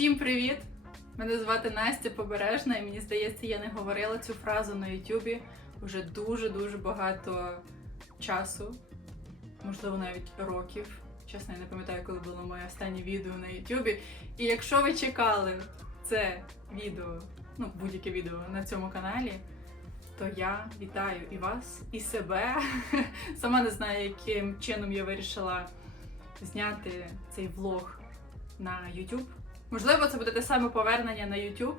Всім привіт! Мене звати Настя Побережна, і мені здається, я не говорила цю фразу на Ютубі вже дуже-дуже багато часу, можливо, навіть років. Чесно, я не пам'ятаю, коли було моє останнє відео на Ютубі. І якщо ви чекали це відео, ну, будь-яке відео на цьому каналі, то я вітаю і вас, і себе. Сама не знаю, яким чином я вирішила зняти цей влог на YouTube. Можливо, це буде те саме повернення на YouTube.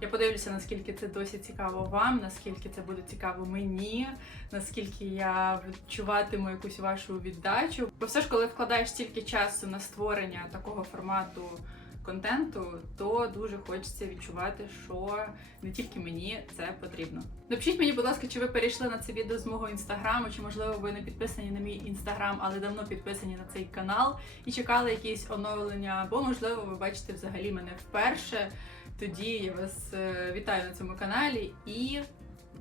Я подивлюся, наскільки це досі цікаво вам, наскільки це буде цікаво мені, наскільки я відчуватиму якусь вашу віддачу. Бо все ж, коли вкладаєш стільки часу на створення такого формату контенту, то дуже хочеться відчувати, що не тільки мені це потрібно. Напишіть мені, будь ласка, чи ви перейшли на це відео з мого інстаграму, чи можливо ви не підписані на мій інстаграм, але давно підписані на цей канал і чекали якісь оновлення, або можливо ви бачите взагалі мене вперше. Тоді я вас е, вітаю на цьому каналі і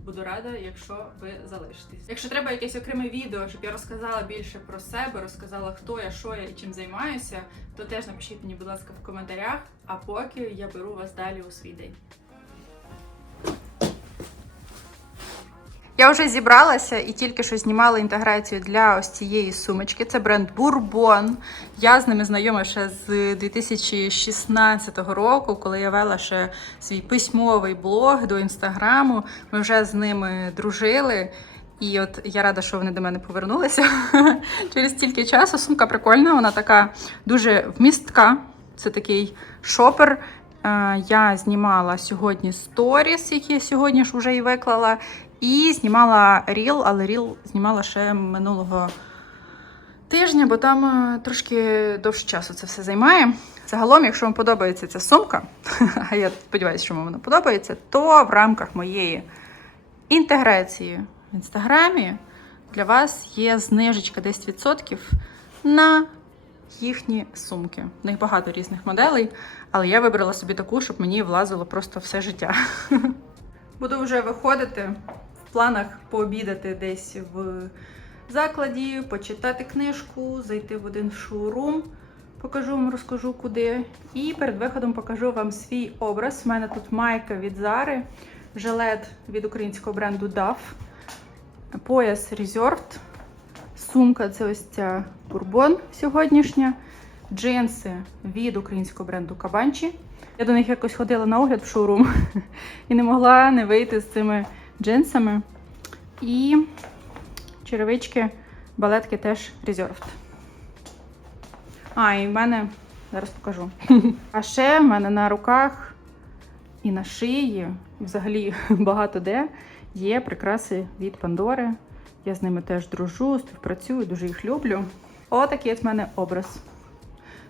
буду рада, якщо ви залишитесь. Якщо треба якесь окреме відео, щоб я розказала більше про себе, розказала, хто я, що я і чим займаюся, то теж напишіть мені, будь ласка, в коментарях. А поки я беру вас далі у свій день. Я вже зібралася і тільки що знімала інтеграцію для ось цієї сумочки. Це бренд Bourbon. Я з ними знайома ще з 2016 року, коли я вела ще свій письмовий блог до інстаграму. Ми вже з ними дружили. І от я рада, що вони до мене повернулися через стільки часу. Сумка прикольна, вона така дуже вмістка. Це такий шопер. Е, Я знімала сьогодні сторіс, які я сьогодні ж вже і виклала. І знімала ріл, але ріл знімала ще минулого тижня, бо там е, трошки довше часу це все займає. Загалом, якщо вам подобається ця сумка, а я сподіваюся, що вам вона подобається, то в рамках моєї інтеграції в інстаграмі для вас є знижечка 10% на їхні сумки. В них багато різних моделей, але я вибрала собі таку, щоб мені влазило просто все життя. Буду вже виходити в планах пообідати десь в закладі, почитати книжку, зайти в один шоурум. Покажу вам, розкажу куди. І перед виходом покажу вам свій образ. У мене тут майка від Зари, жилет від українського бренду DAF, пояс Reserved, сумка це ось ця бурбон сьогоднішня, джинси від українського бренду Кабанчі. Я до них якось ходила на огляд в шоурум і не могла не вийти з цими джинсами. І черевички, балетки теж Reserved. А, і в мене зараз покажу. А ще в мене на руках і на шиї, і взагалі багато де є прикраси від Пандори. Я з ними теж дружу, співпрацюю, дуже їх люблю. Отакий от в мене образ.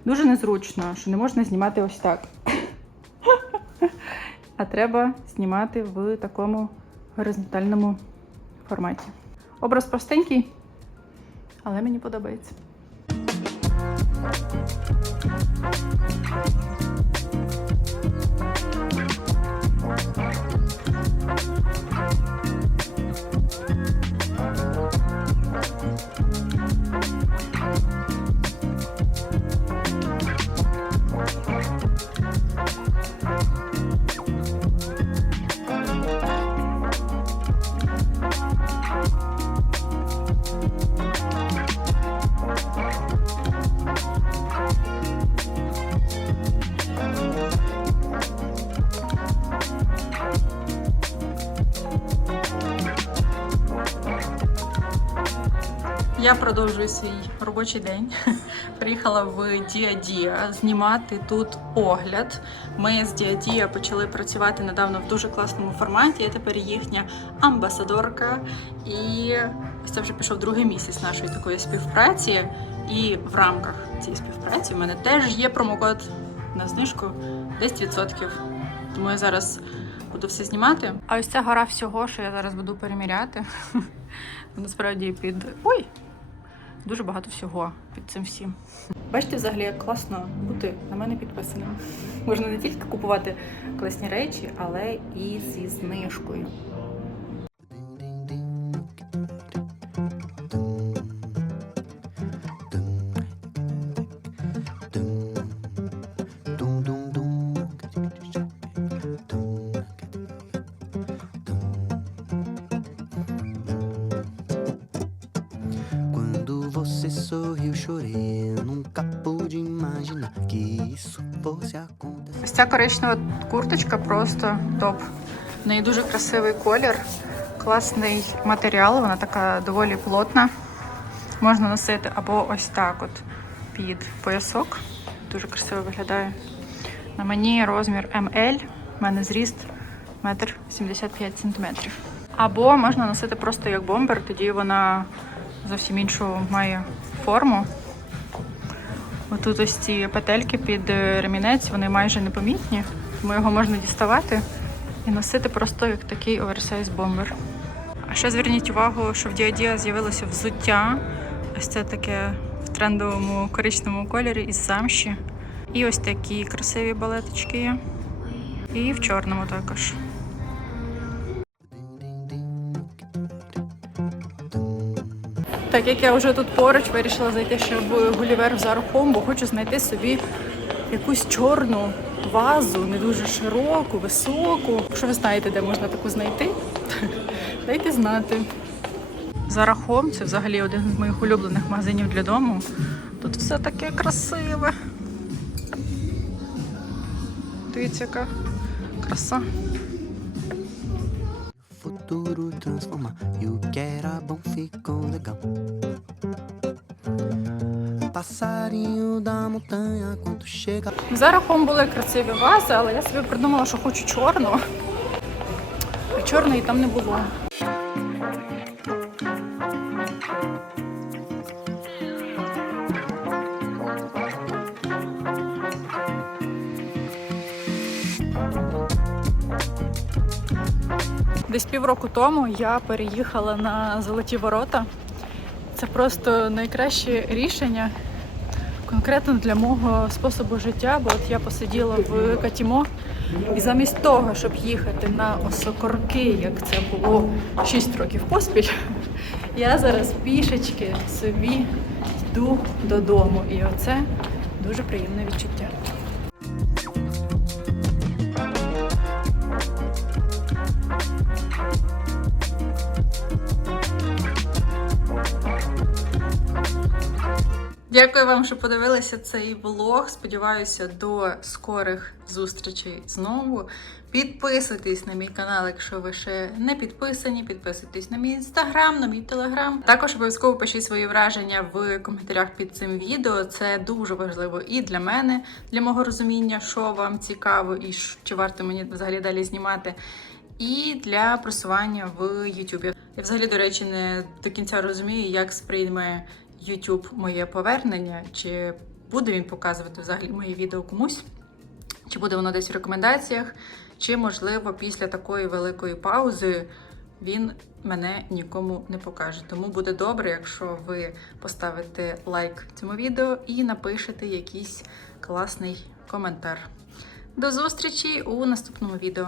Дуже незручно, що не можна знімати ось так. А треба знімати в такому горизонтальному форматі. Образ простенький, але мені подобається. Я продовжую свій робочий день. Приїхала в Діадія знімати тут огляд. Ми з Діадія почали працювати недавно в дуже класному форматі. Я тепер їхня амбасадорка. І це вже пішов другий місяць нашої такої співпраці. І в рамках цієї співпраці в мене теж є промокод на знижку 10%. Тому я зараз буду все знімати. А ось ця гора всього, що я зараз буду переміряти. Насправді під. Ой! Дуже багато всього під цим всім. Бачите, взагалі, як класно бути на мене підписаним. Можна не тільки купувати класні речі, але і зі знижкою. Sorriu, chorei. Eu nunca pude imaginar que isso fosse acontecer. Ось ця коричнева курточка просто топ. В неї дуже красивий колір, класний матеріал, вона така доволі плотна. Можна носити або ось так от під поясок. Дуже красиво виглядає. На мені розмір ML, в мене зріст 1,75 см. Або можна носити просто як бомбер, тоді вона зовсім іншу має форму. Отут ось ці петельки під е, ремінець, вони майже непомітні, тому його можна діставати і носити просто як такий оверсайз бомбер. А ще зверніть увагу, що в Діадіа з'явилося взуття. Ось це таке в трендовому коричневому кольорі із замші. І ось такі красиві балеточки є. І в чорному також. Так як я вже тут поруч вирішила зайти ще в Гулівер в Home, бо хочу знайти собі якусь чорну вазу, не дуже широку, високу. Якщо ви знаєте, де можна таку знайти, дайте знати. Home – це взагалі один з моїх улюблених магазинів для дому. Тут все таке красиве. Дивіться, яка краса. Futuro transformar e o que era bom ficou legal. Passarinho da montanha quando chega. Zara Home були красиві вази, але я собі придумала, що хочу чорну. А чорної там не було. Десь півроку тому я переїхала на Золоті Ворота. Це просто найкраще рішення конкретно для мого способу життя, бо от я посиділа в Катімо, і замість того, щоб їхати на осокорки, як це було 6 років поспіль, я зараз пішечки собі йду додому. І оце дуже приємне відчуття. Дякую вам, що подивилися цей влог. Сподіваюся, до скорих зустрічей знову. Підписуйтесь на мій канал, якщо ви ще не підписані. Підписуйтесь на мій інстаграм, на мій телеграм. Також обов'язково пишіть свої враження в коментарях під цим відео. Це дуже важливо і для мене, для мого розуміння, що вам цікаво і чи варто мені взагалі далі знімати. І для просування в YouTube. Я взагалі, до речі, не до кінця розумію, як сприйме YouTube моє повернення, чи буде він показувати взагалі мої відео комусь, чи буде воно десь в рекомендаціях, чи, можливо, після такої великої паузи він мене нікому не покаже. Тому буде добре, якщо ви поставите лайк цьому відео і напишете якийсь класний коментар. До зустрічі у наступному відео.